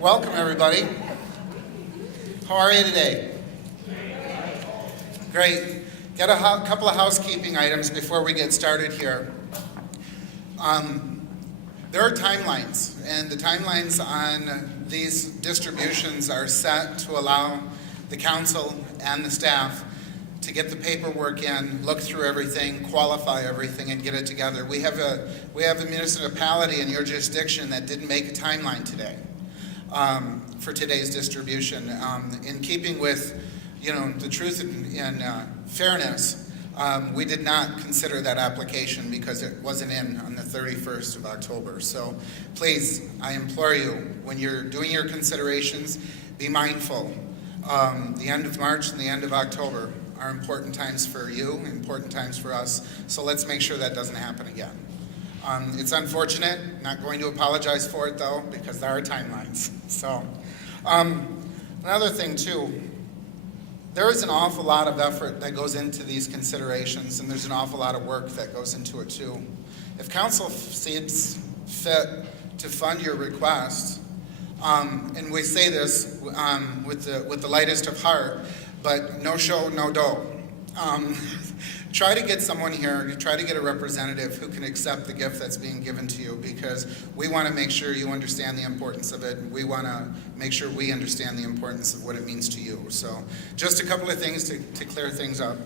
Welcome, everybody. How are you today? Great. Got a couple of housekeeping items before we get started here. There are timelines, and the timelines on these distributions are set to allow the council and the staff to get the paperwork in, look through everything, qualify everything, and get it together. We have a municipality in your jurisdiction that didn't make a timeline today for today's distribution. In keeping with, the truth and fairness, we did not consider that application because it wasn't in on the 31st of October. So please, I implore you, when you're doing your considerations, be mindful. The end of March and the end of October are important times for you, important times for us. So let's make sure that doesn't happen again. It's unfortunate, not going to apologize for it though, because there are timelines. So another thing too, there is an awful lot of effort that goes into these considerations, and there's an awful lot of work that goes into it too. If council sees fit to fund your request, and we say this with the lightest of heart, but no show, no dough. Try to get someone here, try to get a representative who can accept the gift that's being given to you, because we want to make sure you understand the importance of it, and we want to make sure we understand the importance of what it means to you. So just a couple of things to clear things up.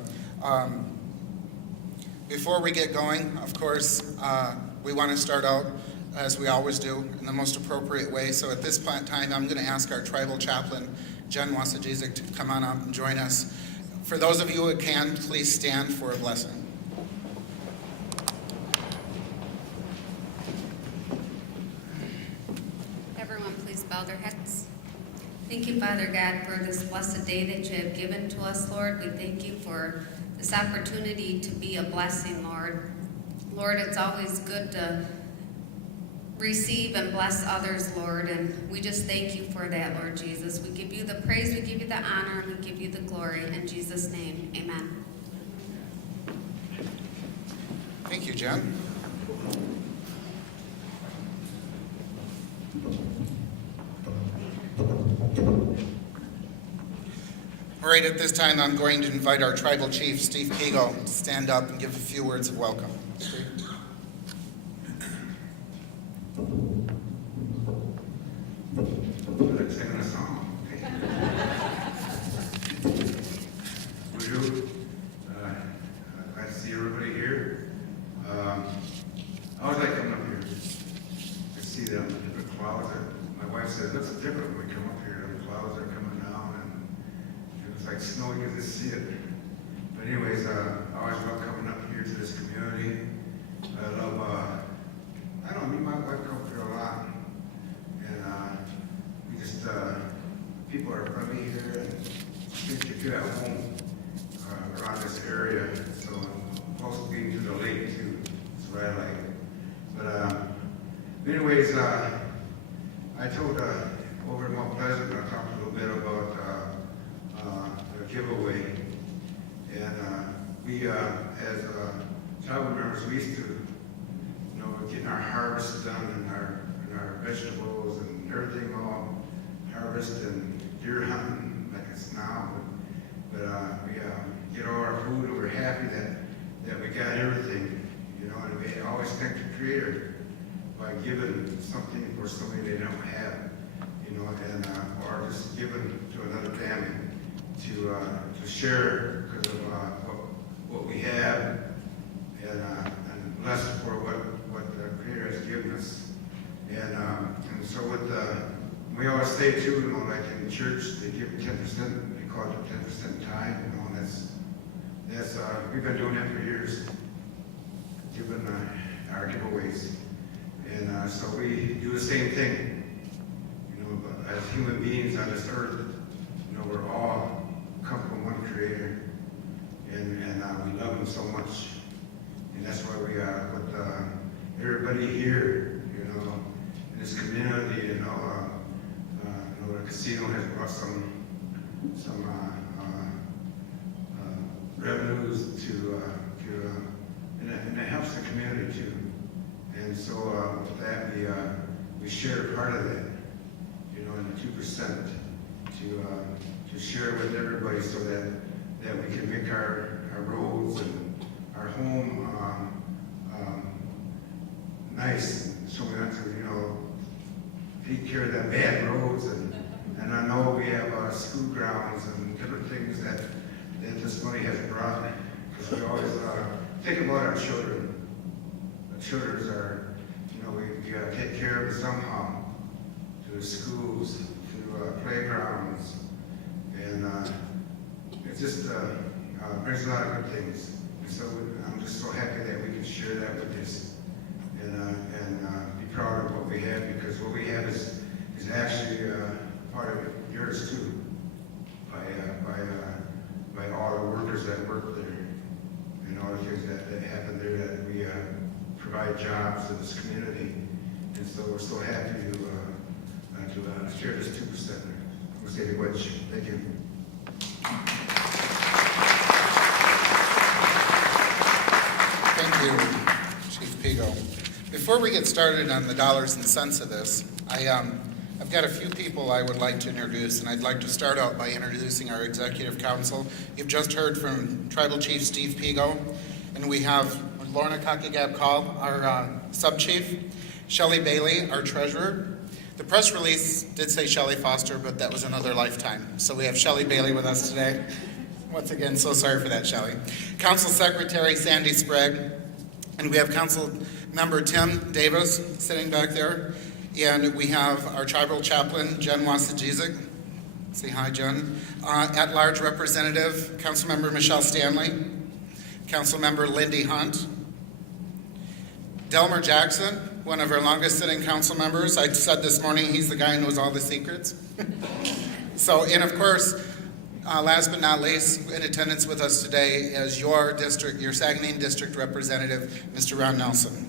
Before we get going, of course, we want to start out, as we always do, in the most appropriate way. So at this point in time, I'm going to ask our tribal chaplain, Jen Wasajizik, to come on up and join us. For those of you who can, please stand for a blessing. Everyone, please bow their heads. Thank you, Father God, for this blessed day that you have given to us, Lord. We thank you for this opportunity to be a blessing, Lord. Lord, it's always good to receive and bless others, Lord, and we just thank you for that, Lord Jesus. We give you the praise, we give you the honor, and we give you the glory. In Jesus' name, amen. Thank you, Jen. All right, at this time, I'm going to invite our tribal chief, Steve Kegel, to stand up and give a few words of welcome. Steve? Singing a song. Bonjour. Glad to see everybody here. I always like coming up here. I see the different clouds. My wife said it looks different when we come up here. The clouds are coming down and it looks like snow. You can just see it. But anyways, I always love coming up here to this community. I love, me and my wife come up here a lot. And we just, people are friendly here and think you feel at home around this area. So I'm close to being to the lake too. That's what I like. But anyways, I told over in Mount Pleasant, I talked a little bit about the giveaway. And we, as tribal members, we used to, getting our harvest done and our vegetables and everything all harvested and deer hunting like it's now. But we get all our food and we're happy that we got everything, and we always thank the Creator by giving something for somebody they don't have, and or just giving to another family to share because of what we have and bless for what the Creator has given us. And so we always say too, like in church, they give 10%, they call it the 10% tithe, and that's we've been doing that for years, giving our giveaways. And so we do the same thing, as human beings on this earth, we're all come from one Creator, and we love Him so much. And that's why we with everybody here, in this community, the casino has brought some revenues to and it helps the community too. And so with that, we share part of that, the 2% to share with everybody so that we can make our roads and our home nice, so we have to, take care of the bad roads, and I know we have school grounds and different things that this money has brought, because we always think about our children. The children are, we gotta take care of them somehow, to the schools, to playgrounds, and it just brings a lot of good things. And so I'm just so happy that we can share that with this, and be proud of what we have, because what we have is actually part of yours too, by all the workers that work there, and all the things that happen there, that we provide jobs to this community, and so we're so happy to share this 2%. We'll say the wedge. Thank you. Thank you, Chief Pigo. Before we get started on the dollars and cents of this, I've got a few people I would like to introduce, and I'd like to start out by introducing our Executive Council. You've just heard from Tribal Chief Steve Pigo, and we have Lorna Kakagab-Call, our Sub-Chief, Shelly Bailey, our Treasurer. The press release did say Shelly Foster, but that was another lifetime. So we have Shelly Bailey with us today. Once again, so sorry for that, Shelly. Council Secretary Sandy Sprague, and we have Council Member Tim Davis sitting back there. And we have our Tribal Chaplain, Jen Wasajizik. Say hi, Jen. At-large Representative, Councilmember Michelle Stanley. Councilmember Lindy Hunt. Delmer Jackson, one of our longest-sitting council members. I said this morning, he's the guy who knows all the secrets. So, and of course, last but not least, in attendance with us today is your Saganing District Representative, Mr. Ron Nelson.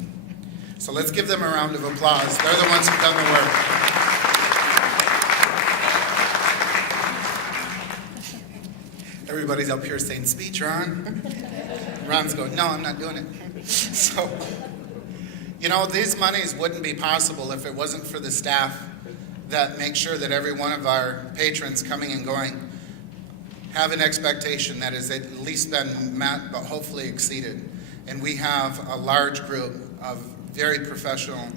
So let's give them a round of applause. They're the ones who've done the work. Everybody's up here saying, speech, Ron. Ron's going, no, I'm not doing it. So, these monies wouldn't be possible if it wasn't for the staff that make sure that every one of our patrons coming and going have an expectation that has at least been met, but hopefully exceeded. And we have a large group of very professional,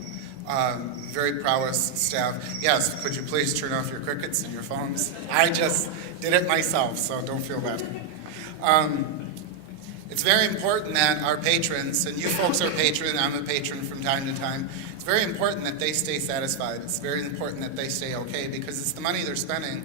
very prowess staff. Yes, could you please turn off your crickets and your phones? I just did it myself, so don't feel bad. It's very important that our patrons, and you folks are patrons, I'm a patron from time to time, it's very important that they stay satisfied. It's very important that they stay okay, because it's the money they're spending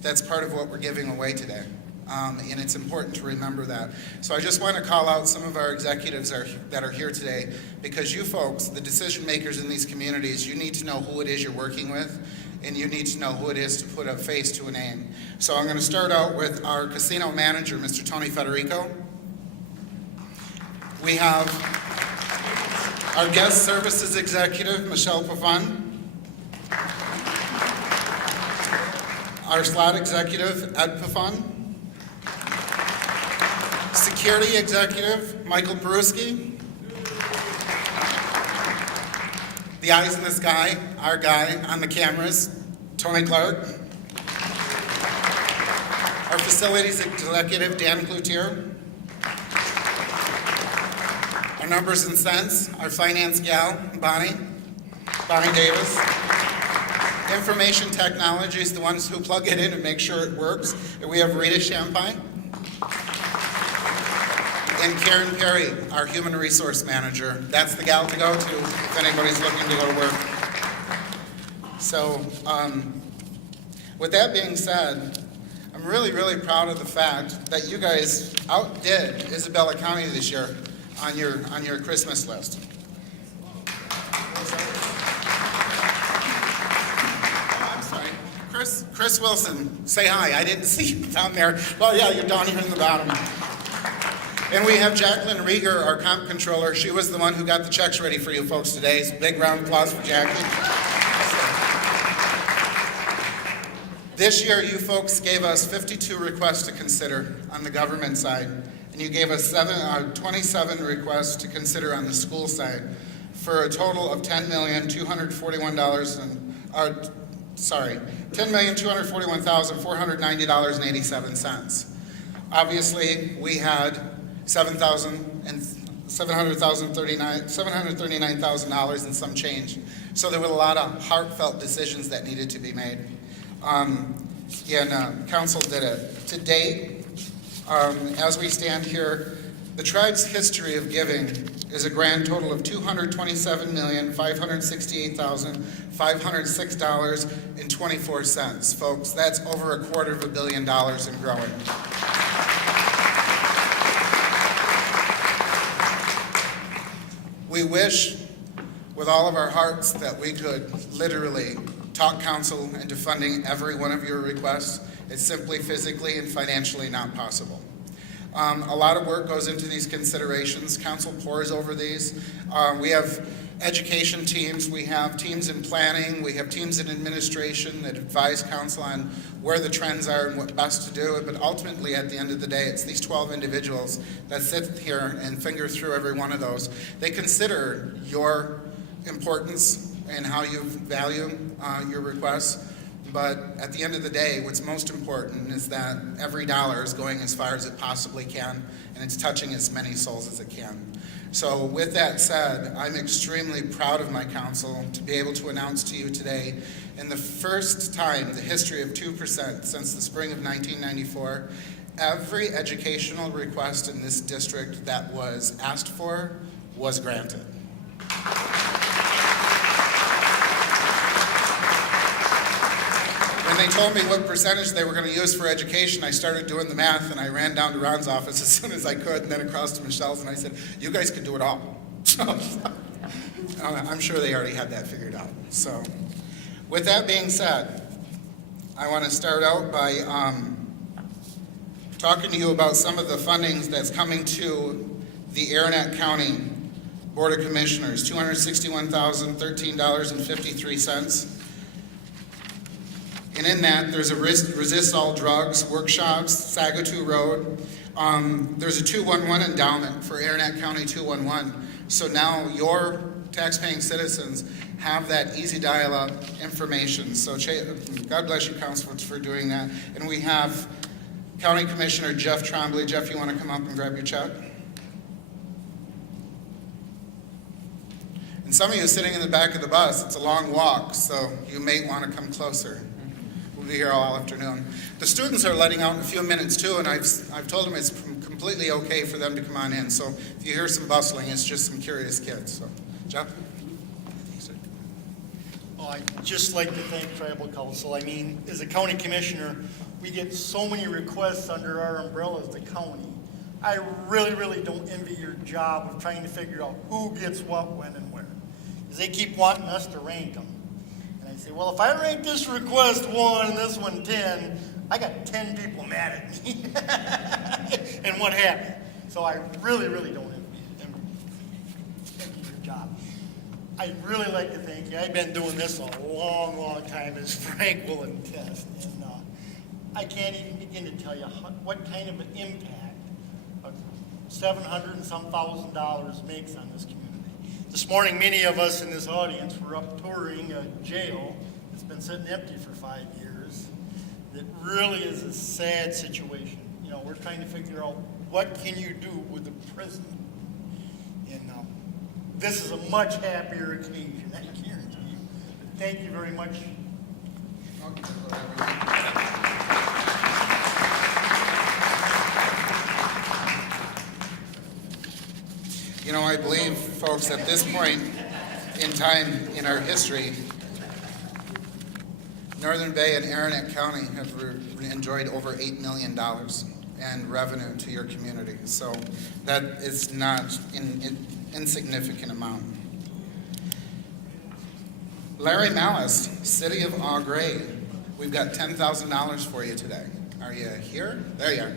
that's part of what we're giving away today. And it's important to remember that. So I just want to call out some of our executives that are here today, because you folks, the decision makers in these communities, you need to know who it is you're working with, and you need to know who it is to put a face to a name. So I'm going to start out with our casino manager, Mr. Tony Federico. We have our guest services executive, Michelle Pavon. Our slot executive, Ed Pafon. Security executive, Michael Peruski. The eyes in the sky, our guy on the cameras, Tony Clark. Our facilities executive, Dan Cloutier. Our numbers and cents, our finance gal, Bonnie Davis. Information technology is the ones who plug it in and make sure it works. And we have Rita Champagne. And Karen Perry, our human resource manager. That's the gal to go to if anybody's looking to go to work. So, with that being said, I'm really, really proud of the fact that you guys outdid Isabella County this year on your Christmas list. Chris Wilson, say hi. I didn't see you down there. Well, yeah, you're down here in the bottom. And we have Jacqueline Rieger, our comp controller. She was the one who got the checks ready for you folks today. So big round of applause for Jackie. This year, you folks gave us 52 requests to consider on the government side, and you gave us 27 requests to consider on the school side, for a total of $10,241,000 $10,241,490.87. Obviously, we had $739,000 and some change. So there were a lot of heartfelt decisions that needed to be made. Council did it. To date, as we stand here, the tribe's history of giving is a grand total of $227,568,506.24. Folks, that's over $250 million and growing. We wish with all of our hearts that we could literally talk council into funding every one of your requests. It's simply physically and financially not possible. A lot of work goes into these considerations. Council pores over these. We have education teams, we have teams in planning, we have teams in administration that advise council on where the trends are and what best to do. But ultimately, at the end of the day, it's these 12 individuals that sit here and finger through every one of those. They consider your importance and how you value your requests. But at the end of the day, what's most important is that every dollar is going as far as it possibly can, and it's touching as many souls as it can. So with that said, I'm extremely proud of my council to be able to announce to you today, in the first time in the history of 2% since the spring of 1994, every educational request in this district that was asked for was granted. When they told me what percentage they were going to use for education, I started doing the math, and I ran down to Ron's office as soon as I could, and then across to Michelle's, and I said, you guys can do it all. So, I'm sure they already had that figured out. So, with that being said, I want to start out by talking to you about some of the fundings that's coming to the Arenac County Board of Commissioners, $261,013.53. And in that, there's a Resist All Drugs workshops, Saginaw Road. There's a 211 endowment for Arenac County 211. So now your taxpaying citizens have that easy dial-up information. So God bless you, Council, for doing that. And we have County Commissioner Jeff Trombley. Jeff, you want to come up and grab your check? And some of you sitting in the back of the bus, it's a long walk, so you may want to come closer. We'll be here all afternoon. The students are letting out in a few minutes too, and I've told them it's completely okay for them to come on in. So if you hear some bustling, it's just some curious kids. So, Jeff? Well, I'd just like to thank Tribal Council. I mean, as a county commissioner, we get so many requests under our umbrella as the county. I really, really don't envy your job of trying to figure out who gets what, when, and where. Because they keep wanting us to rank them. And I say, well, if I rank this request 1 and this one 10, I got 10 people mad at me. And what happened? So I really, really don't envy your job. I'd really like to thank you. I've been doing this a long, long time, as Frank will attest. And I can't even begin to tell you what kind of an impact $700 and some thousand makes on this community. This morning, many of us in this audience were up touring a jail that's been sitting empty for 5 years. That really is a sad situation. You know, we're trying to figure out what can you do with the prison. And this is a much happier occasion, I guarantee you. But thank you very much. You know, I believe, folks, at this point in time in our history, Northern Bay and Arenac County have enjoyed over $8 million in revenue to your community. So that is not an insignificant amount. Larry Malice, City of Eau Gray, we've got $10,000 for you today. Are you here? There you are.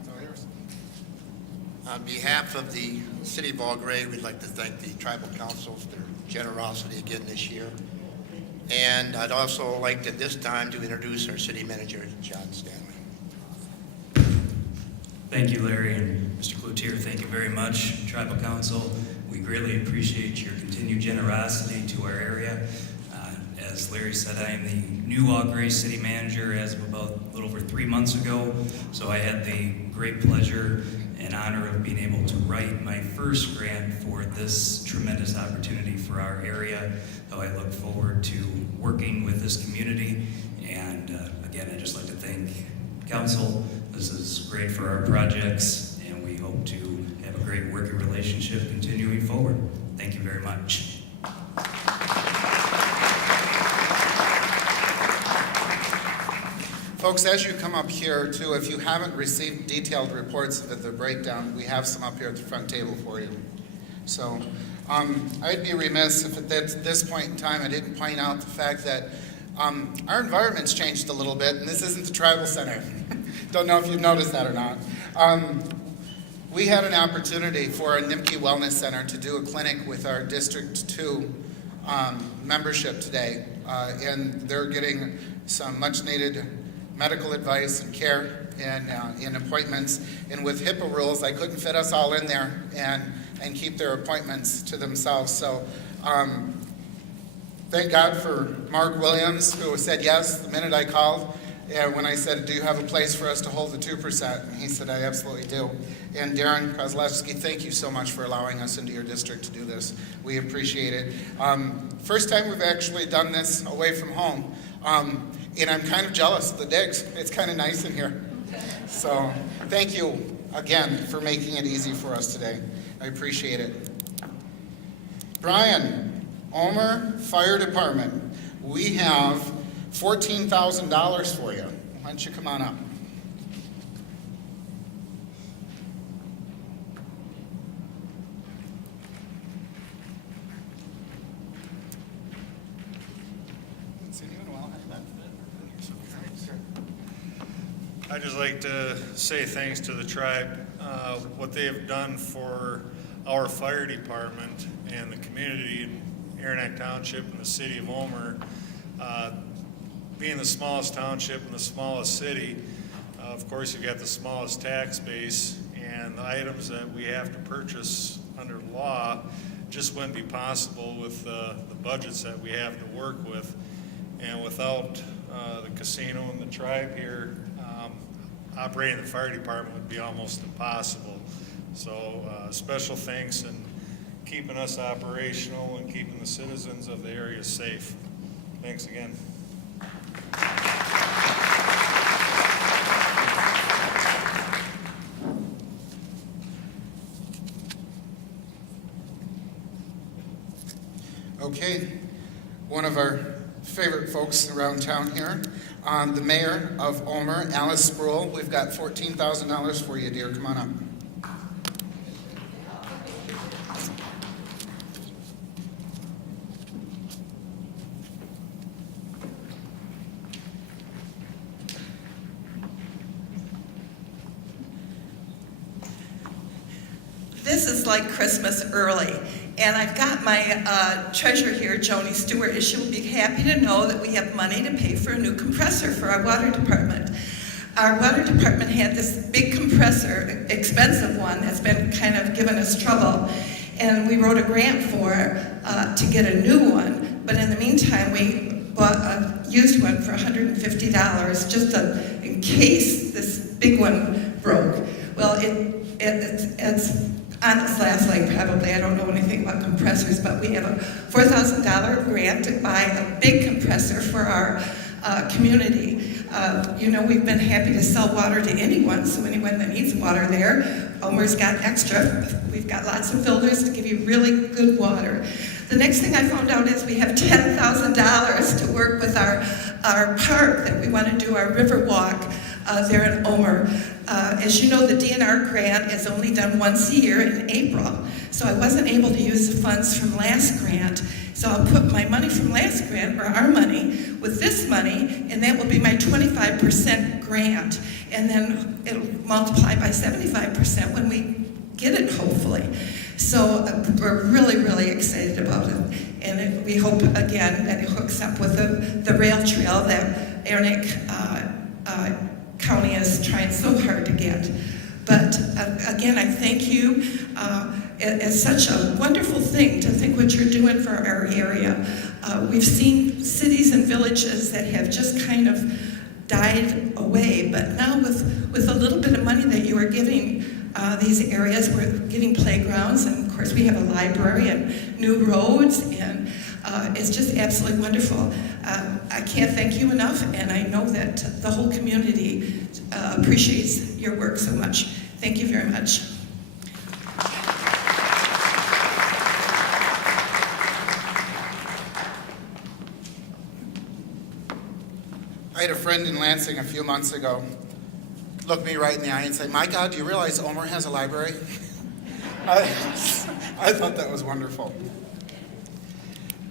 It's all yours. behalf of the City of Belgrade, we'd like to thank the tribal councils for their generosity again this year. And I'd also like at this time to introduce our city manager, John Stanley. Thank you, Larry, and Mr. Cloutier, thank you very much. Tribal Council, we greatly appreciate your continued generosity to our area. As Larry said, I am the new Au Gres City Manager as of about a little over 3 months ago, so I had the great pleasure and honor of being able to write my first grant for this tremendous opportunity for our area. So I look forward to working with this community, and again, I'd just like to thank Council. This is great for our projects, and we hope to have a great working relationship continuing forward. Thank you very much. Folks, as you come up here too, if you haven't received detailed reports of the breakdown, we have some up here at the front table for you. So I'd be remiss if at this point in time I didn't point out the fact that our environment's changed a little bit, and this isn't the tribal center. Don't know if you've noticed that or not. We had an opportunity for a Nimke Wellness Center to do a clinic with our District 2 membership today, and they're getting some much needed medical advice and care and in appointments. And with HIPAA rules, I couldn't fit us all in there and keep their appointments to themselves. So thank God for Mark Williams, who said yes the minute I called. And when I said, do you have a place for us to hold the 2%? And he said, I absolutely do. And Darren Kozlowski, thank you so much for allowing us into your district to do this. We appreciate it. First time we've actually done this away from home. And I'm kind of jealous of the digs. It's kind of nice in here. So thank you again for making it easy for us today. I appreciate it. Brian, Omer Fire Department, we have $14,000 for you. Why don't you come on up? I'd just like to say thanks to the tribe. What they have done for our fire department and the community in Arenac Township and the city of Omer, being the smallest township and the smallest city, of course you've got the smallest tax base, and the items that we have to purchase under law just wouldn't be possible with the budgets that we have to work with. And without the casino and the tribe here, operating the fire department would be almost impossible. So special thanks in keeping us operational and keeping the citizens of the area safe. Thanks again. Okay, one of our favorite folks around town here, the mayor of Omer, Alice Sproul. We've got $14,000 for you, dear. Come on up. This is like Christmas early, and I've got my treasurer here, Joni Stewart, and she'll be happy to know that we have money to pay for a new compressor for our water department. Our water department had this big compressor, expensive one, that's been kind of giving us trouble, and we wrote a grant for to get a new one, but in the meantime we bought a used one for $150 just in case this big one broke. Well, it's on its last leg probably. I don't know anything about compressors, but we have a $4,000 grant to buy a big compressor for our community. You know, we've been happy to sell water to anyone, so anyone that needs water there, Omer's got extra. We've got lots of filters to give you really good water. The next thing I found out is we have $10,000 to work with our park that we want to do our river walk there in Omer. As you know, the DNR grant is only done once a year in April, so I wasn't able to use the funds from last grant. So I'll put my money from last grant, or our money, with this money, and that will be my 25% grant. And then it'll multiply by 75% when we get it, hopefully. So we're really, really excited about it. And we hope, again, that it hooks up with the rail trail that Arenac County is trying so hard to get. But again, I thank you. It's such a wonderful thing to think what you're doing for our area. We've seen cities and villages that have just kind of died away, but now with a little bit of money that you are giving these areas, we're getting playgrounds, and of course we have a library and new roads, and it's just absolutely wonderful. I can't thank you enough, and I know that the whole community appreciates your work so much. Thank you very much. I had a friend in Lansing a few months ago look me right in the eye and say, "My God, do you realize Omer has a library?" I thought that was wonderful.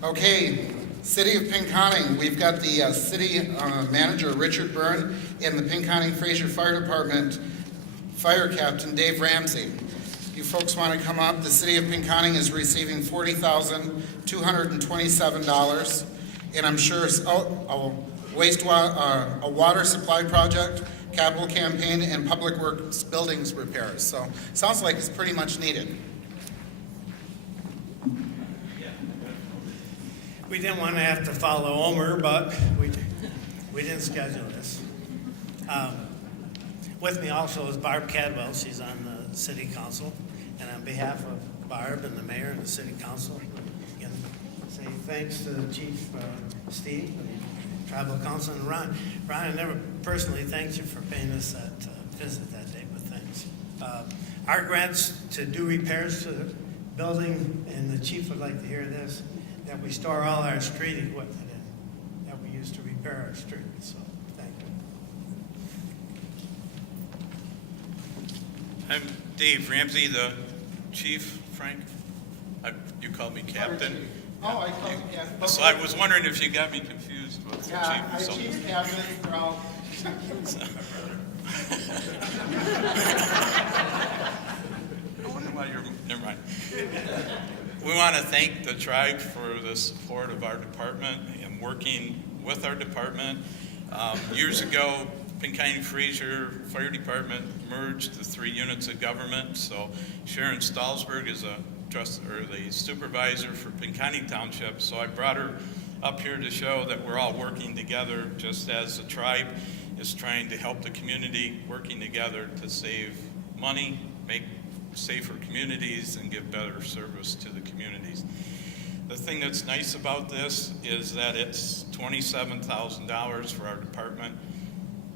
Okay, City of Pinconning, we've got the city manager, Richard Byrne, and the Pinconning Fraser Fire Department Fire Captain, Dave Ramsey. You folks want to come up? The City of Pinconning is receiving $40,227, and I'm sure it's a water supply project, capital campaign, and public works buildings repairs. So sounds like it's pretty much needed. We didn't want to have to follow Omer, but we didn't schedule this. With me also is Barb Cadwell. She's on the city council. And on behalf of Barb and the mayor and the city council, again, say thanks to Chief Steve and tribal council and Ron. Ron, I never personally thanked you for paying us that visit that day, but thanks. Our grants to do repairs to the building, and the chief would like to hear this, that we store all our street equipment in, that we use to repair our streets, so thank you. I'm Dave Ramsey, the chief, Frank. You called me captain. Oh, I called you captain. So I was wondering if you got me confused with the Yeah, I chief. chief captain throughout. I wonder why you're, never mind. We want to thank the tribe for the support of our department and working with our department. Years ago, Pinconning Fraser Fire Department merged the 3 units of government. So Sharon Stahlsberg is the supervisor for Pinconning Township. So I brought her up here to show that we're all working together, just as the tribe is trying to help the community, working together to save money, make safer communities, and give better service to the communities. The thing that's nice about this is that it's $27,000 for our department.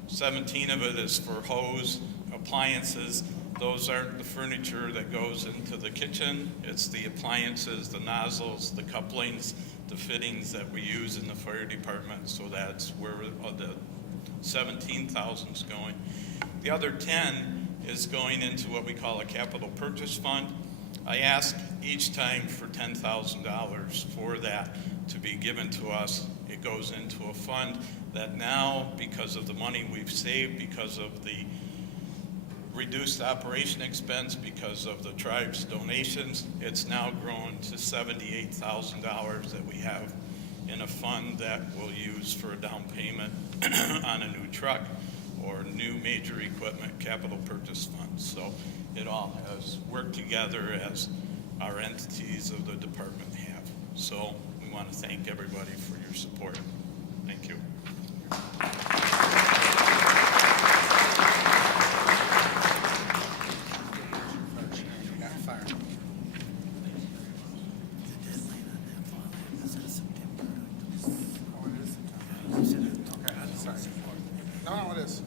17 of it is for hose, appliances. Those aren't the furniture that goes into the kitchen. It's the appliances, the nozzles, the couplings, the fittings that we use in the fire department. So that's where the 17,000 is going. The other 10 is going into what we call a capital purchase fund. I ask each time for $10,000 for that to be given to us. It goes into a fund that now, because of the money we've saved, because of the reduced operation expense, because of the tribe's donations, it's now grown to $78,000 that we have in a fund that we'll use for a down payment on a new truck or new major equipment capital purchase fund. So it all has worked together as our entities of the department have. So we want to thank everybody for your support. Thank you. No, it is.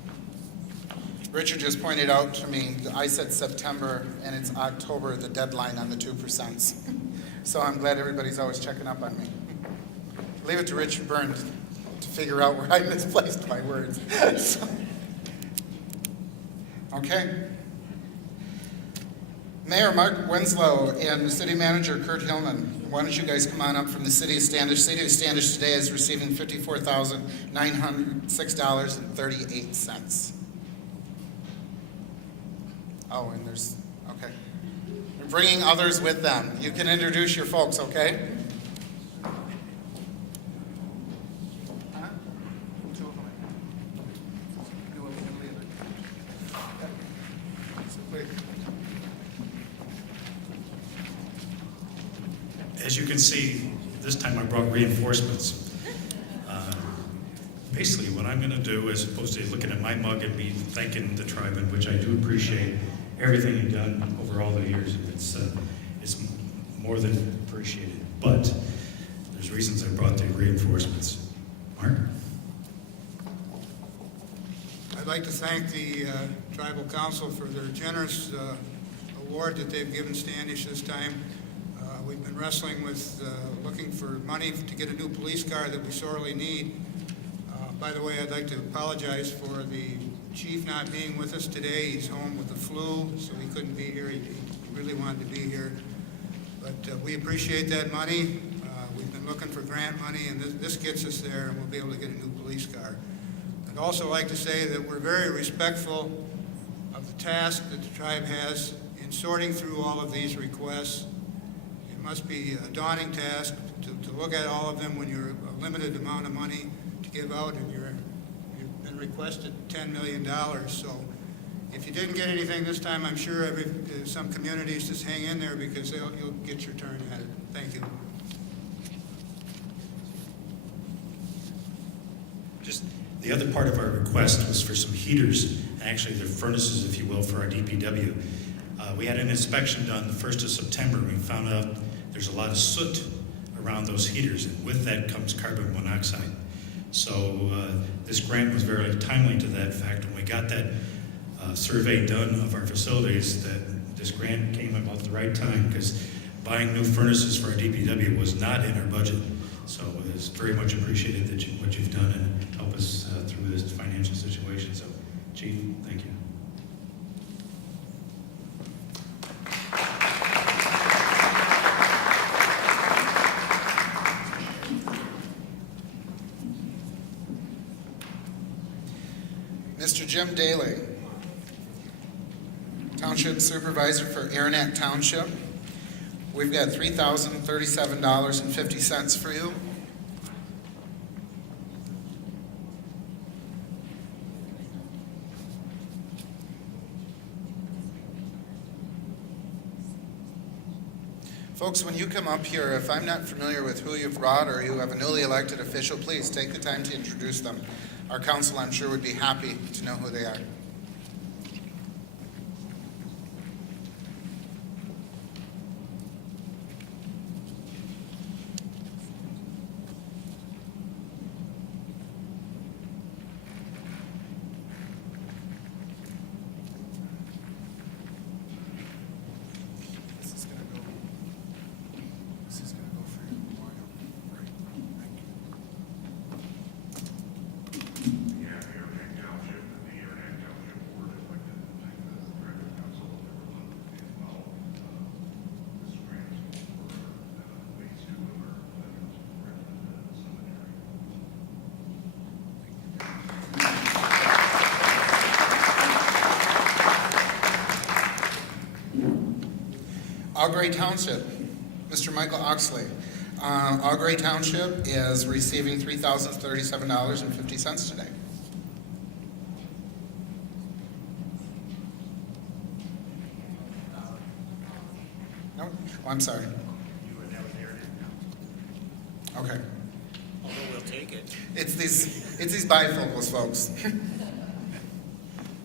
Richard just pointed out to me, I said September, and it's October, the deadline on the 2%. So I'm glad everybody's always checking up on me. Leave it to Richard Byrne to figure out where I misplaced my words. So, okay. Mayor Mark Winslow and the city manager Kurt Hillman, why don't you guys come on up from the city of Standish. City of Standish today is receiving $54,906.38. Oh, and there's, okay. bringing others with them. You can introduce your folks, okay? As you can see, this time I brought reinforcements. Basically, what I'm going to do, as opposed to looking at my mug and me thanking the tribe, in which I do appreciate everything you've done over all the years, it's more than appreciated. But there's reasons I brought the reinforcements. Mark? I'd like to thank the Tribal Council for their generous award that they've given Standish this time. We've been wrestling with looking for money to get a new police car that we sorely need. By the way, I'd like to apologize for the chief not being with us today. He's home with the flu, so he couldn't be here. He really wanted to be here. But we appreciate that money. We've been looking for grant money, and this gets us there, and we'll be able to get a new police car. I'd also like to say that we're very respectful of the task that the tribe has in sorting through all of these requests. It must be a daunting task to look at all of them when you're a limited amount of money to give out, and you've been requested $10 million. So if you didn't get anything this time, I'm sure some communities just hang in there because you'll get your turn at it. Thank you. Just the other part of our request was for some heaters, actually they're furnaces, if you will, for our DPW. We had an inspection done the 1st of September. We found out there's a lot of soot around those heaters, and with that comes carbon monoxide. So this grant was very timely to that fact. When we got that survey done of our facilities, that this grant came about the right time, because buying new furnaces for our DPW was not in our budget. So it's very much appreciated that what you've done and help us through this financial situation. So, Chief, thank you. Mr. Jim Daly, Township Supervisor for Arenac Township. We've got $3,037.50 for you. Folks, when you come up here, if I'm not familiar with who you've brought or you have a newly elected official, please take the time to introduce them. Our council, I'm sure, would be happy to know who they are. This is gonna go for your memorial. Right. Thank you. Yeah, Arenac Township and the Arenac Township Board would like to thank the Tribal Council and everyone involved. This grant is for phase 2 of our veterans cemetery. Augrey Township, Mr. Michael Oxley. Augrey Township is receiving $3,037.50 today. No? Oh, I'm sorry. Okay. Although we'll take it. It's these bifocals, folks.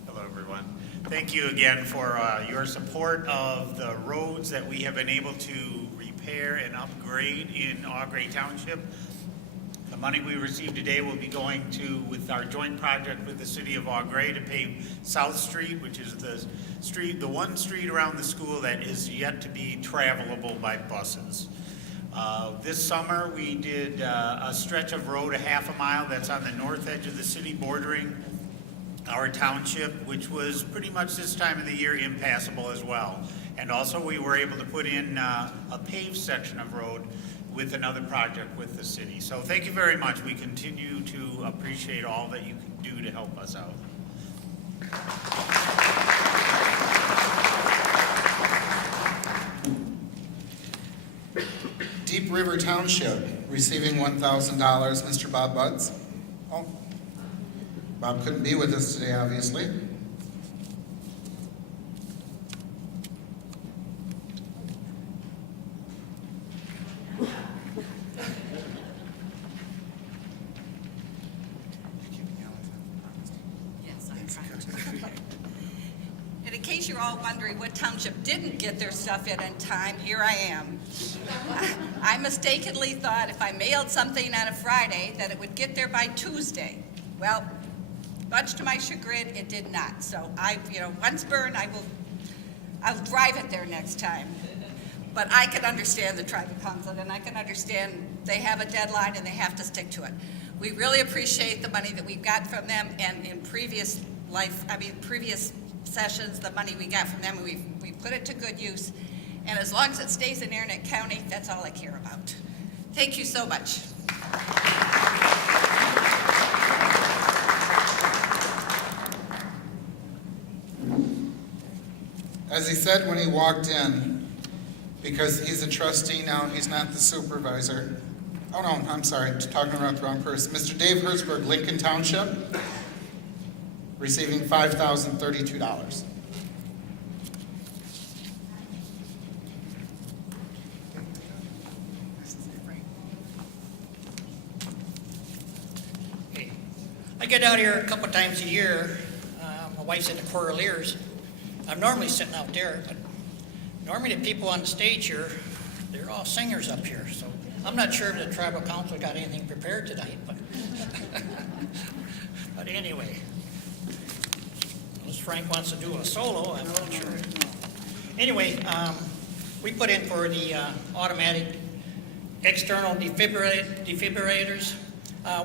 Hello, everyone. Thank you again for your support of the roads that we have been able to repair and upgrade in Augrey Township. The money we received today will be going to, with our joint project with the city of Augrey, to pave South Street, which is the one street around the school that is yet to be travelable by buses. This summer, we did a stretch of road, a half a mile, that's on the north edge of the city bordering our township, which was pretty much this time of the year impassable as well. And also we were able to put in a paved section of road with another project with the city. So thank you very much. We continue to appreciate all that you can do to help us out. Deep River Township, receiving $1,000, Mr. Bob Buds. Oh, Bob couldn't be with us today, obviously. Yes, I'm trying to. And in case you're all wondering what township didn't get their stuff in time, here I am. I mistakenly thought if I mailed something on a Friday that it would get there by Tuesday. Well, much to my chagrin, it did not. So once burned, I'll drive it there next time. But I can understand the tribal council, and I can understand they have a deadline and they have to stick to it. We really appreciate the money that we've got from them, and in previous sessions, the money we got from them, we put it to good use. And as long as it stays in Arenac County, that's all I care about. Thank you so much. As he said when he walked in, because he's a trustee now, he's not the supervisor. Oh no, I'm sorry, talking about the wrong person. Mr. Dave Hertzberg, Lincoln Township, receiving $5,032. I get out here a couple times a year. My wife's in the Coraliers. I'm normally sitting out there, but normally the people on the stage here, they're all singers up here. So I'm not sure if the tribal council got anything prepared tonight, but but anyway, unless Frank wants to do a solo, I'm not sure. Anyway, we put in for the automatic external defibrillators.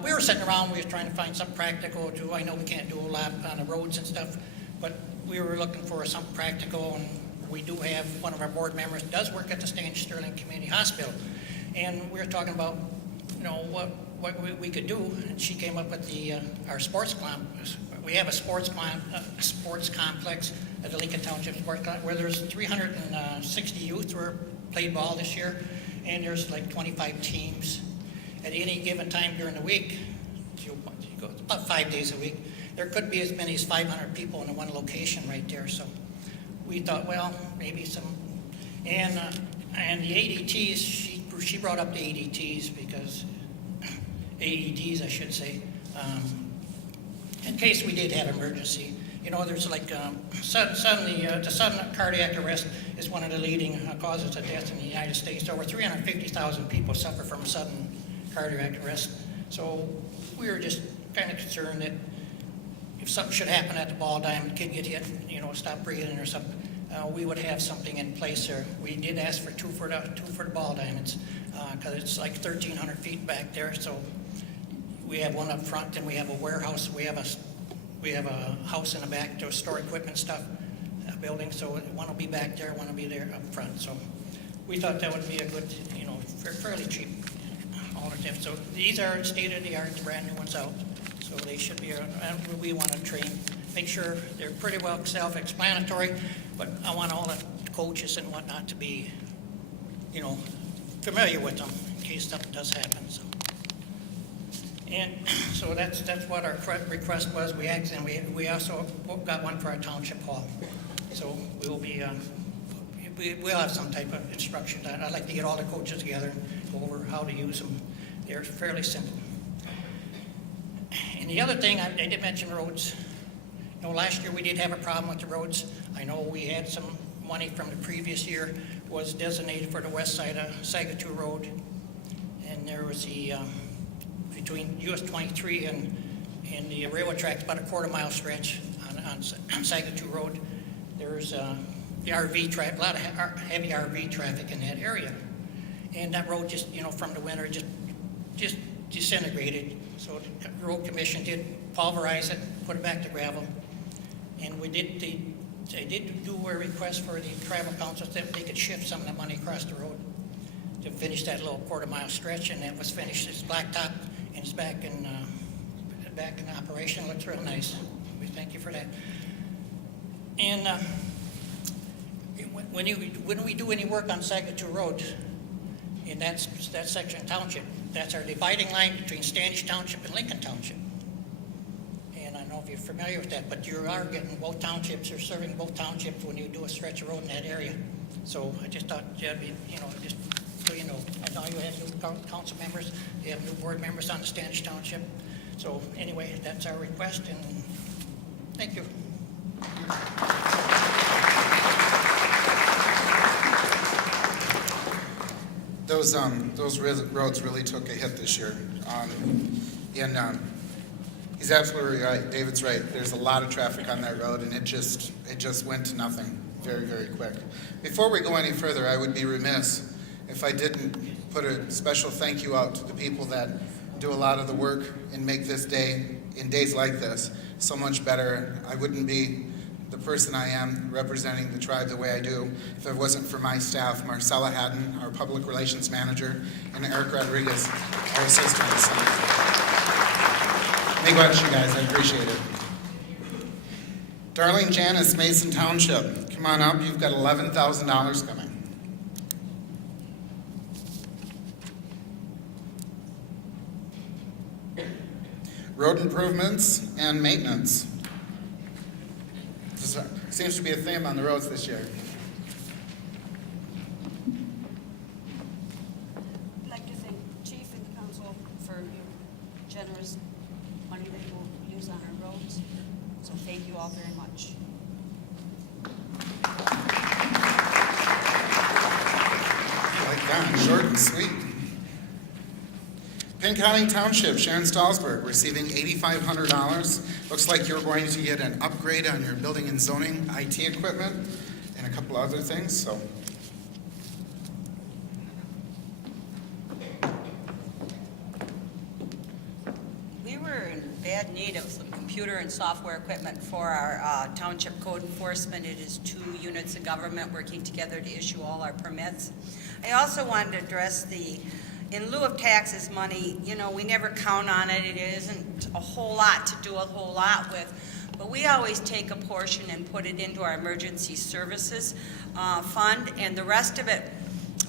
We were sitting around, we were trying to find something practical to, I know we can't do a lot on the roads and stuff, but we were looking for something practical, and we do have one of our board members does work at the Stan Sterling Community Hospital. And we were talking about, what we could do, and she came up with our sports complex. We have a sports complex at the Lincoln Township Sports Complex where there's 360 youth who played ball this year, and there's like 25 teams. At any given time during the week, you go about 5 days a week, there could be as many as 500 people in one location right there. So we thought, well, maybe some, and the ADTs, she brought up the ADTs because, AEDs I should say, in case we did have emergency. There's like suddenly the sudden cardiac arrest is one of the leading causes of death in the United States. Over 350,000 people suffer from sudden cardiac arrest. So we were just kind of concerned that if something should happen at the ball diamond, kid get hit, stop breathing or something, we would have something in place there. We did ask for two for the ball diamonds because it's like 1,300 feet back there. So we have one up front, and we have a warehouse. We have a house in the back to store equipment stuff, building. So one will be back there, one will be there up front. So we thought that would be a good, fairly cheap alternative. So these are state-of-the-art, brand new ones out. So they should be, we want to make sure they're pretty well self-explanatory, but I want all the coaches and whatnot to be, familiar with them in case something does happen. And so that's what our request was. We asked, and we also got one for our township hall. So we'll be, we'll have some type of instruction. I'd like to get all the coaches together and go over how to use them. They're fairly simple. And the other thing, I did mention roads. Last year we did have a problem with the roads. I know we had some money from the previous year was designated for the west side of Saginaw Road. And there was the, between US 23 and the railroad tracks, about a quarter-mile stretch on Saginaw Road. There's the RV traffic, a lot of heavy RV traffic in that area. And that road just, from the winter, just disintegrated. So the road commission did pulverize it, put it back to gravel. And they did do a request for the tribal council that they could shift some of the money across the road to finish that little quarter-mile stretch, and that was finished. It's blacktop, and it's back in operation. It looks real nice. We thank you for that. And when we do any work on Saginaw Road, in that section of township. That's our dividing line between Standish Township and Lincoln Township. And I don't know if you're familiar with that, but you are getting both townships, you're serving both townships when you do a stretch of road in that area. So I just thought, Jeb, just so you know, I know you have new council members, you have new board members on the Standish Township. So anyway, that's our request, and thank you. Those roads really took a hit this year. He's absolutely right. David's right. There's a lot of traffic on that road, and it just went to nothing very, very quick. Before we go any further, I would be remiss if I didn't put a special thank you out to the people that do a lot of the work and make this day, in days like this, so much better. I wouldn't be the person I am representing the tribe the way I do if it wasn't for my staff, Marcella Haddon, our public relations manager, and Eric Rodriguez, our assistants. Make watch, you guys, I appreciate it. Darlene Janice, Mason Township, come on up, you've got $11,000 coming. Road improvements and maintenance. Seems to be a theme on the roads this year. I'd like to thank Chief and the council for your generous money that you will use on our roads. So thank you all very much. I like that, short and sweet. Penn County Township, Sharon Stahlsberg, receiving $8,500. Looks like you're going to get an upgrade on your building and zoning IT equipment and a couple other things, so. We were in bad need of some computer and software equipment for our township code enforcement. It is 2 units of government working together to issue all our permits. I also wanted to address in lieu of taxes money, we never count on it. It isn't a whole lot to do a whole lot with, but we always take a portion and put it into our emergency services fund, and the rest of it,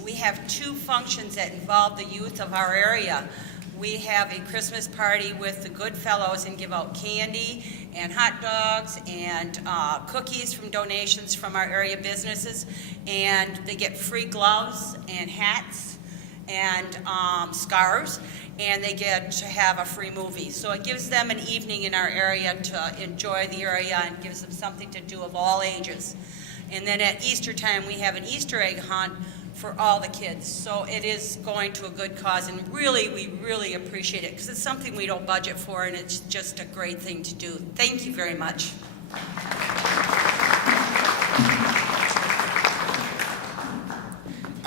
we have 2 functions that involve the youth of our area. We have a Christmas party with the Good Fellows and give out candy and hot dogs and cookies from donations from our area businesses, and they get free gloves and hats and scarves, and they get to have a free movie. So it gives them an evening in our area to enjoy the area and gives them something to do of all ages. And then at Easter time, we have an Easter egg hunt for all the kids. So it is going to a good cause, and really, we really appreciate it because it's something we don't budget for, and it's just a great thing to do. Thank you very much.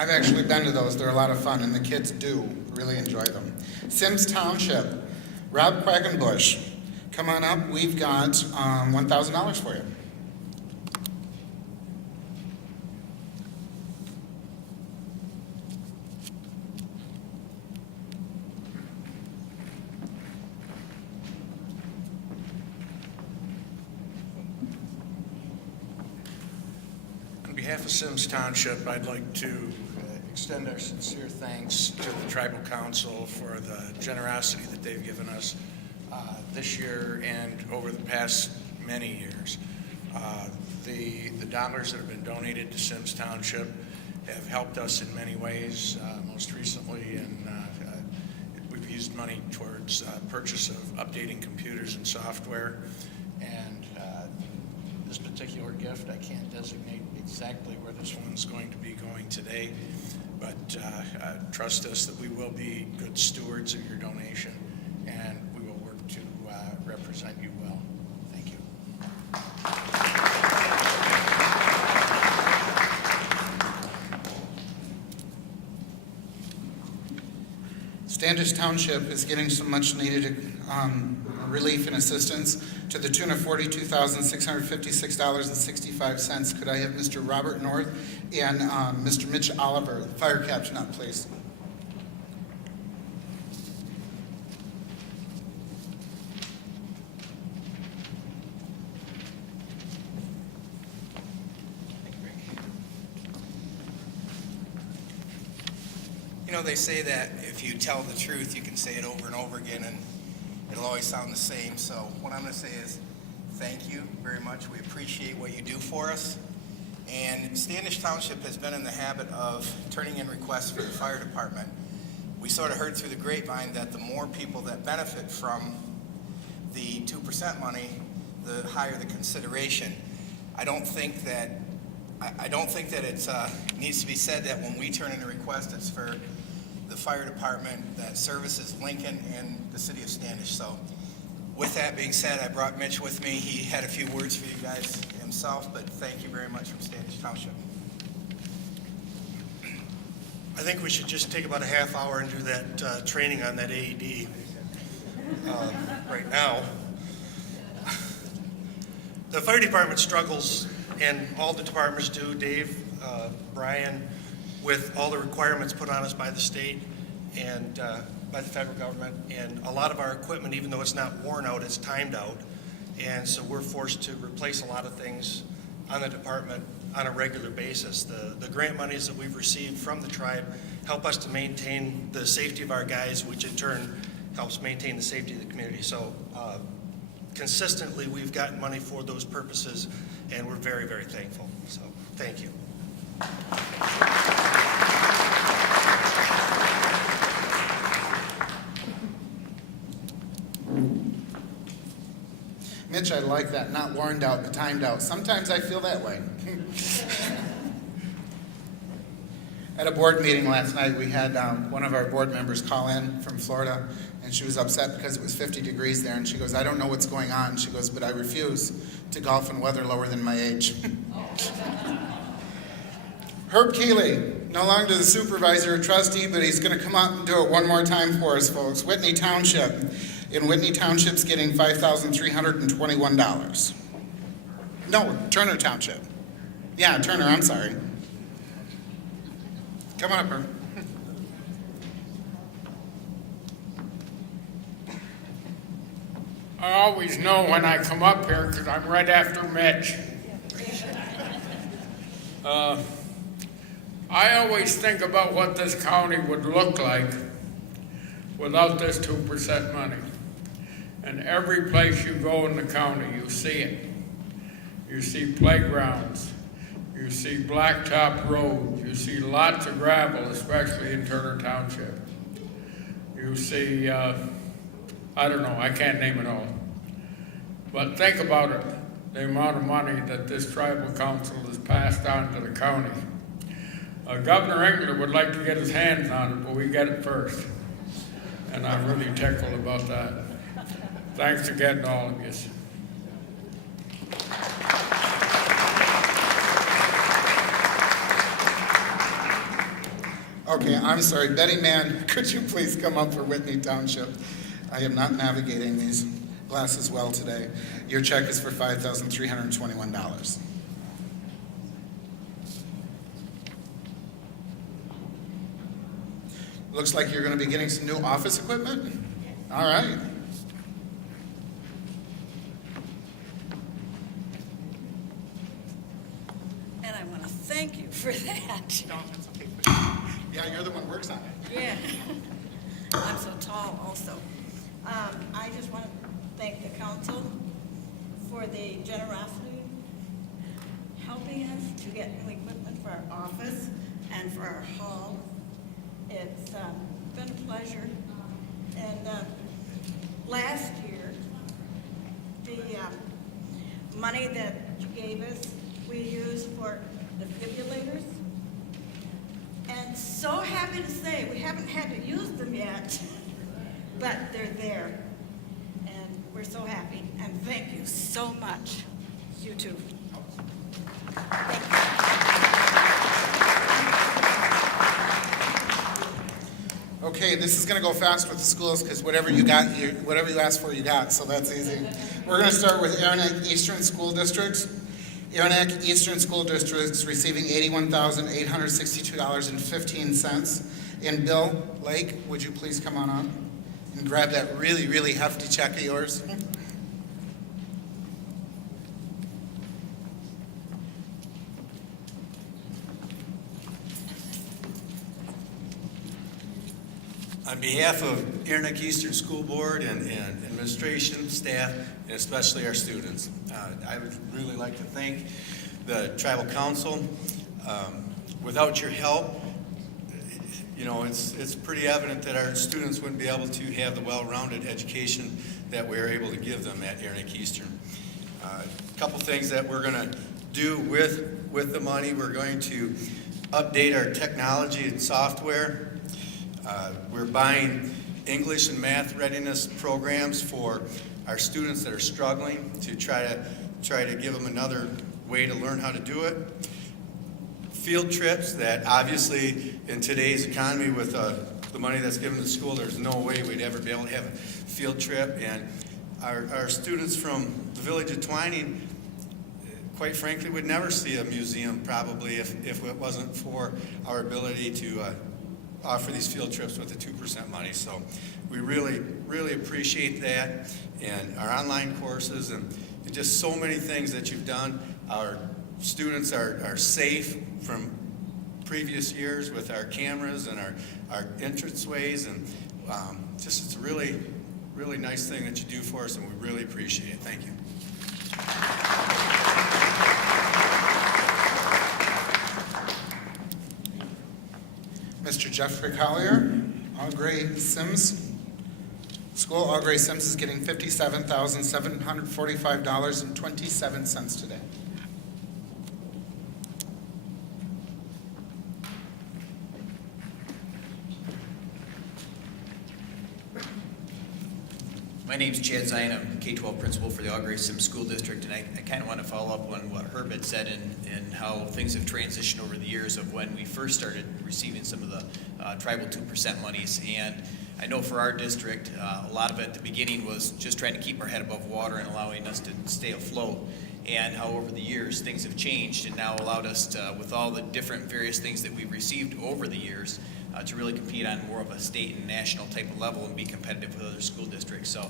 I've actually been to those. They're a lot of fun, and the kids do really enjoy them. Sims Township, Rob Quackenbush, come on up. We've got $1,000 for you. On behalf of Sims Township, I'd like to extend our sincere thanks to the Tribal Council for the generosity that they've given us this year and over the past many years. The dollars that have been donated to Sims Township have helped us in many ways. Most recently, we've used money towards purchase of updating computers and software. And this particular gift, I can't designate exactly where this one's going to be going today, but trust us that we will be good stewards of your donation, and we will work to represent you well. Thank you. Standish Township is getting some much needed relief and assistance to the tune of $42,656.65. Could I have Mr. Robert North and Mr. Mitch Oliver, the fire captain, up, please? You know, they say that if you tell the truth, you can say it over and over again, and it'll always sound the same. So what I'm going to say is thank you very much. We appreciate what you do for us. And Standish Township has been in the habit of turning in requests for the fire department. We sort of heard through the grapevine that the more people that benefit from the 2% money, the higher the consideration. I don't think that it needs to be said that when we turn in a request, it's for the fire department that services Lincoln and the city of Standish. So with that being said, I brought Mitch with me. He had a few words for you guys himself, but thank you very much from Standish Township. I think we should just take about a half hour and do that training on that AED right now. The fire department struggles, and all the departments do, Dave, Brian, with all the requirements put on us by the state and by the federal government. And a lot of our equipment, even though it's not worn out, it's timed out. And so we're forced to replace a lot of things on the department on a regular basis. The grant monies that we've received from the tribe help us to maintain the safety of our guys, which in turn helps maintain the safety of the community. So consistently, we've gotten money for those purposes, and we're very, very thankful. So thank you. Mitch, I like that, not worn out, but timed out. Sometimes I feel that way. At a board meeting last night, we had one of our board members call in from Florida, and she was upset because it was 50 degrees there, and she goes, I don't know what's going on. She goes, but I refuse to golf in weather lower than my age. Herb Keeley, no longer the supervisor or trustee, but he's going to come out and do it one more time for us, folks. Whitney Township. In Whitney Township's getting $5,321. No, Turner Township. Yeah, Turner, I'm sorry. Come on up, Herb. I always know when I come up here because I'm right after Mitch. I always think about what this county would look like without this 2% money. And every place you go in the county, you see it. You see playgrounds. You see blacktop roads. You see lots of gravel, especially in Turner Township. You see, I don't know, I can't name it all. But think about it, the amount of money that this tribal council has passed on to the county. Governor Engler would like to get his hands on it, but we get it first. And I'm really tickled about that. Thanks again to all of you. Okay, I'm sorry. Betty Mann, could you please come up for Whitney Township? I am not navigating these glasses well today. Your check is for $5,321. Looks like you're going to be getting some new office equipment? All right. And I want to thank you for that. No, it's okay. Yeah, you're the one who works on it. Yeah. I'm so tall also. I just want to thank the council for the generosity helping us to get new equipment for our office and for our hall. It's been a pleasure. And last year, the money that you gave us, we used for defibrillators. And so happy to say, we haven't had to use them yet, but they're there. And we're so happy. And thank you so much. You too. Thank you. Okay, this is going to go fast with the schools because whatever you got, whatever you asked for, you got. So that's easy. We're going to start with Arenac Eastern School District. Arenac Eastern School District is receiving $81,862.15. And Bill Lake, would you please come on up and grab that really, really hefty check of yours? On behalf of Arenac Eastern School Board and administration, staff, and especially our students, I would really like to thank the Tribal Council. Without your help, you know, it's pretty evident that our students wouldn't be able to have the well-rounded education that we're able to give them at Arenac Eastern. A couple things that we're going to do with the money. We're going to update our technology and software. We're buying English and math readiness programs for our students that are struggling to try to give them another way to learn how to do it. Field trips that obviously in today's economy with the money that's given to the school, there's no way we'd ever be able to have a field trip. And our students from the village of Twining, quite frankly, would never see a museum probably if it wasn't for our ability to offer these field trips with the 2% money. So we really, really appreciate that, and our online courses and just so many things that you've done. Our students are safe from previous years with our cameras and our entranceways, and just it's a really, really nice thing that you do for us, and we really appreciate it. Thank you. Mr. Jeffrey Collier, Augrey Sims School. Augrey Sims is getting $57,745.27 today. My name's Chad Zion. I'm K-12 principal for the Augrey Sims School District, and I kind of want to follow up on what Herb had said and how things have transitioned over the years of when we first started receiving some of the tribal 2% monies. And I know for our district, a lot of it at the beginning was just trying to keep our head above water and allowing us to stay afloat. And how over the years things have changed and now allowed us to, with all the different various things that we've received over the years, to really compete on more of a state and national type of level and be competitive with other school districts. So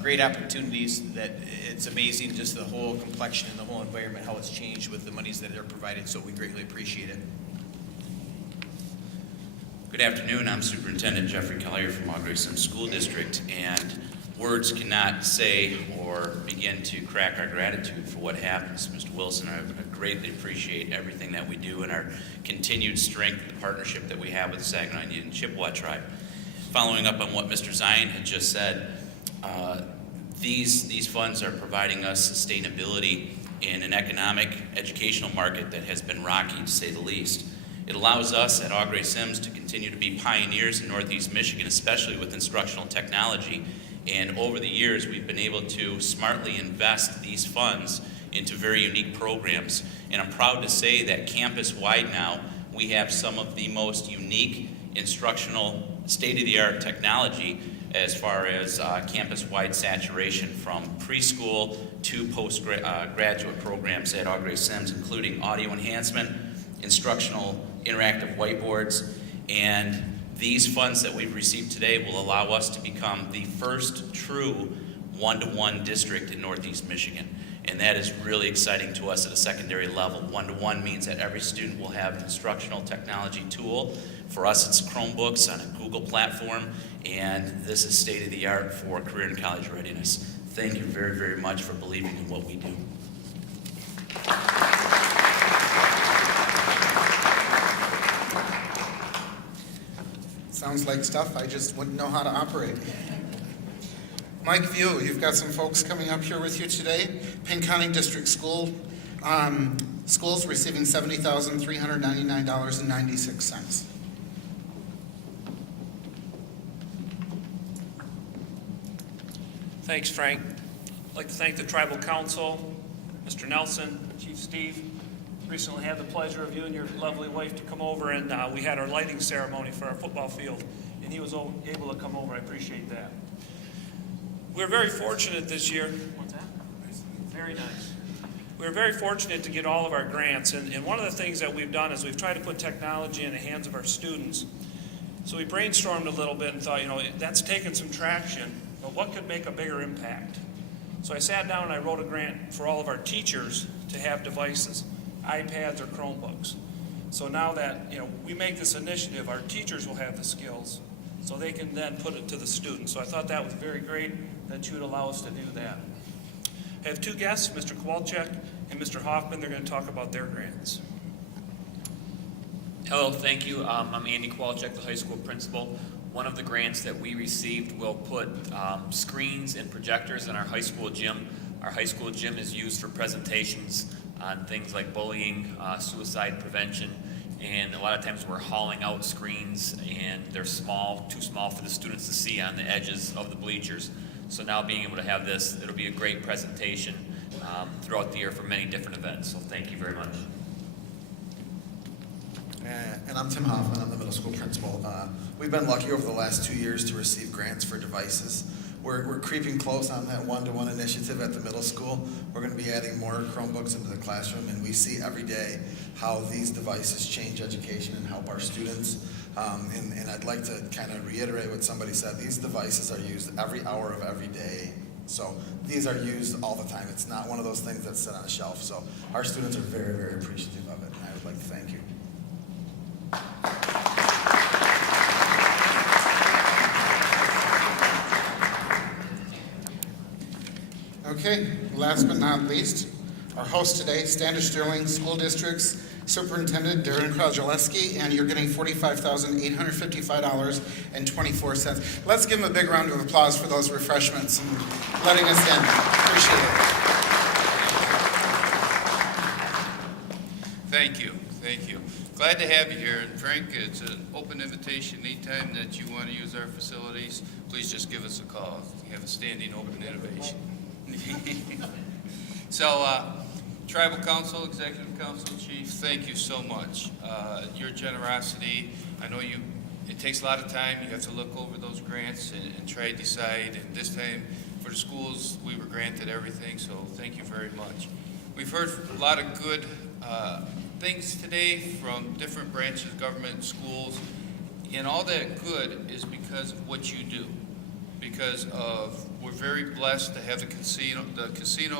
great opportunities. That it's amazing just the whole complexion and the whole environment, how it's changed with the monies that are provided. So we greatly appreciate it. Good afternoon. I'm Superintendent Jeffrey Collier from Augrey Sims School District, and words cannot say or begin to crack our gratitude for what happens. Mr. Wilson, I greatly appreciate everything that we do and our continued strength and the partnership that we have with the Saginaw Indian Chippewa Tribe. Following up on what Mr. Zion had just said, these funds are providing us sustainability in an economic educational market that has been rocky, to say the least. It allows us at Augrey Sims to continue to be pioneers in Northeast Michigan, especially with instructional technology. And over the years, we've been able to smartly invest these funds into very unique programs. And I'm proud to say that campus-wide now, we have some of the most unique instructional state-of-the-art technology as far as campus-wide saturation from preschool to postgraduate programs at Augrey Sims, including audio enhancement, instructional interactive whiteboards, and these funds that we've received today will allow us to become the first true one-to-one district in Northeast Michigan. And that is really exciting to us at a secondary level. One-to-one means that every student will have an instructional technology tool. For us, it's Chromebooks on a Google platform, and this is state-of-the-art for career and college readiness. Thank you very, very much for believing in what we do. Sounds like stuff I just wouldn't know how to operate. Mike View, you've got some folks coming up here with you today. Payne County District Schools receiving $70,399.96. Thanks, Frank. I'd like to thank the Tribal Council, Mr. Nelson, Chief Steve. Recently had the pleasure of you and your lovely wife to come over, and we had our lighting ceremony for our football field, and he was able to come over. I appreciate that. We're very fortunate this year. What's that? Very nice. We're very fortunate to get all of our grants, and one of the things that we've done is we've tried to put technology in the hands of our students. So we brainstormed a little bit and thought, you know, that's taken some traction, but what could make a bigger impact? So I sat down and I wrote a grant for all of our teachers to have devices, iPads or Chromebooks. So now that, you know, we make this initiative, our teachers will have the skills. so they can then put it to the students. So I thought that was very great that you would allow us to do that. I have two guests, Mr. Kowalczyk and Mr. Hoffman. They're going to talk about their grants. Hello, thank you. I'm Andy Kowalczyk, the high school principal. One of the grants that we received will put screens and projectors in our high school gym. Our high school gym is used for presentations on things like bullying, suicide prevention, and a lot of times we're hauling out screens and they're small, too small for the students to see on the edges of the bleachers. So now being able to have this, it'll be a great presentation throughout the year for many different events. So thank you very much. And I'm Tim Hoffman, I'm the middle school principal. We've been lucky over the last 2 years to receive grants for devices. We're creeping close on that one-to-one initiative at the middle school. We're going to be adding more Chromebooks into the classroom, and we see every day how these devices change education and help our students. And I'd like to kind of reiterate what somebody said. These devices are used every hour of every day. So these are used all the time. It's not one of those things that's sit on a shelf. So our students are very, very appreciative of it, and I would like to thank you. Okay, last but not least, our host today, Standish Sterling School District's Superintendent Darren Krajaleski, and you're getting $45,855.24. Let's give him a big round of applause for those refreshments and letting us in. Appreciate it. Thank you. Thank you. Glad to have you here. And Frank, it's an open invitation. Anytime that you want to use our facilities, please just give us a call. We have a standing open invitation. So, Tribal Council, Executive Council, Chief, thank you so much. Your generosity, I know it takes a lot of time. You have to look over those grants and try to decide. And this time, for the schools, we were granted everything, so thank you very much. We've heard a lot of good things today from different branches of government and schools, and all that good is because of what you do. Because we're very blessed to have the casino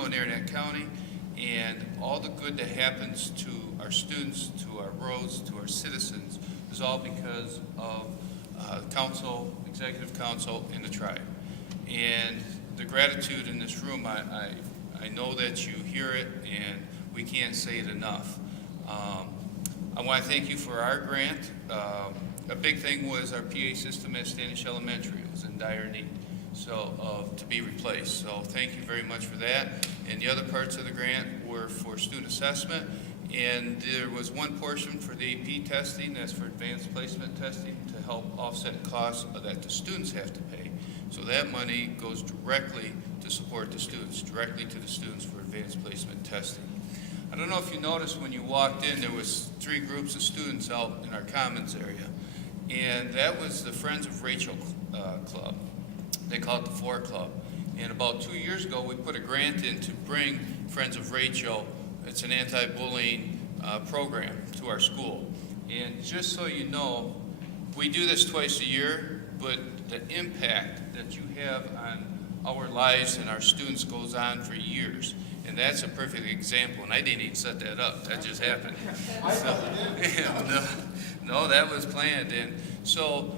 in Arenac County, and all the good that happens to our students, to our roads, to our citizens is all because of council, executive council, and the tribe. And the gratitude in this room, I know that you hear it, and we can't say it enough. I want to thank you for our grant. A big thing was our PA system at Standish Elementary. It was in dire need to be replaced. So thank you very much for that. And the other parts of the grant were for student assessment. And there was one portion for the AP testing, that's for advanced placement testing, to help offset costs that the students have to pay. So that money goes directly to support the students, directly to the students for advanced placement testing. I don't know if you noticed when you walked in, there was 3 groups of students out in our commons area. And that was the Friends of Rachel Club. They call it the 4 Club. And about 2 years ago, we put a grant in to bring Friends of Rachel, it's an anti-bullying program, to our school. And just so you know, we do this twice a year, but the impact that you have on our lives and our students goes on for years. And that's a perfect example, and I didn't even set that up. That just happened. No, that was planned. And so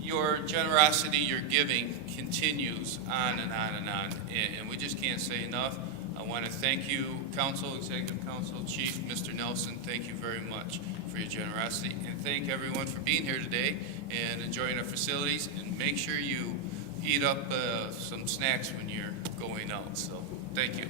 your generosity, your giving continues on and on and on. And we just can't say enough. I want to thank you, Council, Executive Council, Chief, Mr. Nelson. Thank you very much for your generosity. And thank everyone for being here today and enjoying our facilities. And make sure you eat up some snacks when you're going out. So thank you.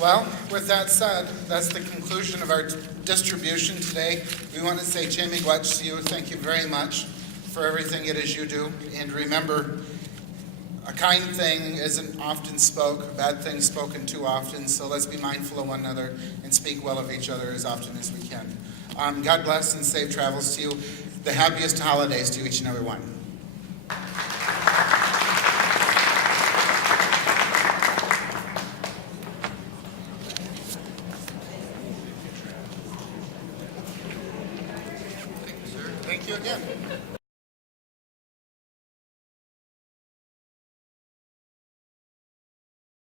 Well, with that said, that's the conclusion of our distribution today. We want to say Jamie Gwetch to you. Thank you very much for everything it is you do. And remember, a kind thing isn't often spoke, a bad thing spoken too often, so let's be mindful of one another and speak well of each other as often as we can. God bless and safe travels to you. The happiest holidays to each and every one. Thank you again.